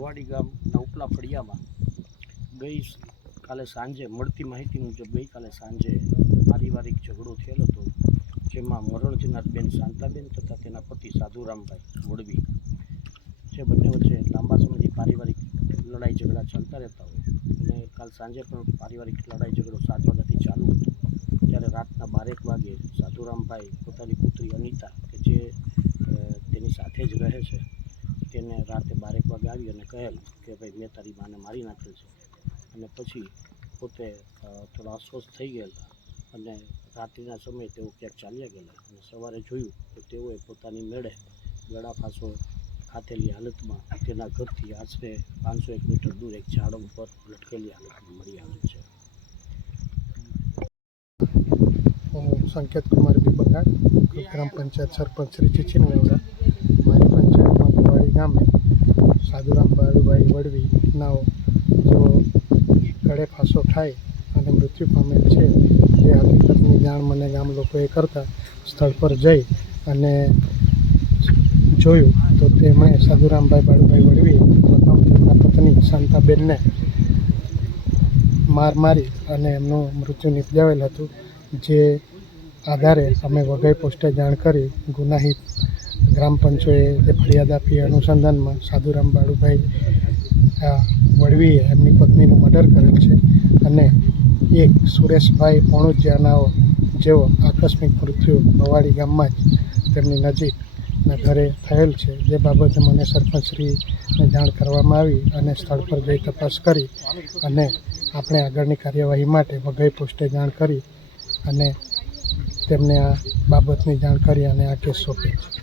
ભવાડી ગામના ઉપલા ફળિયામાં ગઈ કાલે સાંજે મળતી માહિતી મુજબ ગઈકાલે સાંજે પારિવારિક ઝઘડો થયેલ હતો, જેમાં મરણ જનાર બેન શાંતાબેન તથા તેના પતિ સાધુરામભાઈ વડવી જે બંને વચ્ચે લાંબા સમયથી પારિવારિક લડાઈ ઝઘડા ચાલતા રહેતા હોય અને કાલ સાંજે પણ પારિવારિક લડાઈ ઝઘડો 7 વાગ્યાથી ચાલુ હતો। ત્યારે રાતના 12 વાગે સાધુરામભાઈ પોતાની પુત્રી અનિતા કે જે તેની સાથે જ રહે છે તેને રાતે 12 વાગે આવી અને કહેલ કે ભાઈ મેં તારી માને મારી નાખેલ છે અને પછી પોતે થોડા અસ્વસ્થ થઈ ગયેલા અને રાત્રિના સમયે તેઓ ક્યાંક ચાલ્યા ગયેલા અને સવારે જોયું તો તેઓએ પોતાની મેળે ગળા ફાંસો ખાતેલી હાલતમાં તેના ઘરથી આશરે 501 મીટર દૂર એક ઝાડ ઉપર લટકેલી હાલતમાં મળી આવેલ છે। હું સંકેત કુમાર બગાડ, ગ્રામ પંચાયત સરપંચ શ્રી ચીચીનગર, મારી પંચાયતમાં ભવાડી ગામે સાધુરામ બાળુભાઈ વડવી નાઓ જેઓ ગળે ફાંસો ખાઈ અને મૃત્યુ પામેલ છે, જે હકીકતની જાણ મને ગામ લોકોએ કરતા સ્થળ પર જઈ અને જોયું તો તેમણે સાધુરામભાઈ બાળુભાઈ વડવી પ્રથમ તેમના પત્ની શાંતાબેનને મારી અને એમનું મૃત્યુ નિપજાવેલ હતું, જે આધારે અમે વઘઈ પોસ્ટે જાણ કરી ગુનાહિત ગ્રામ પંચોએ જે ફરિયાદ આપી અનુસંધાનમાં સાધુરામ બાળુભાઈ વડવીએ એમની પત્નીનું મર્ડર કરેલ છે અને એક સુરેશભાઈ પોણુજિયાનાઓ જેઓ આકસ્મિક મૃત્યુ ભવાડી ગામમાં જ તેમની નજીકના ઘરે થયેલ છે, જે બાબતે મને સરપંચશ્રીને જાણ કરવામાં આવી અને સ્થળ પર જઈ તપાસ કરી અને આપણે આગળની કાર્યવાહી માટે વઘઈ પોસ્ટે જાણ કરી અને તેમને આ બાબતની જાણ કરી અને આ કેસ સોંપ્યો છે।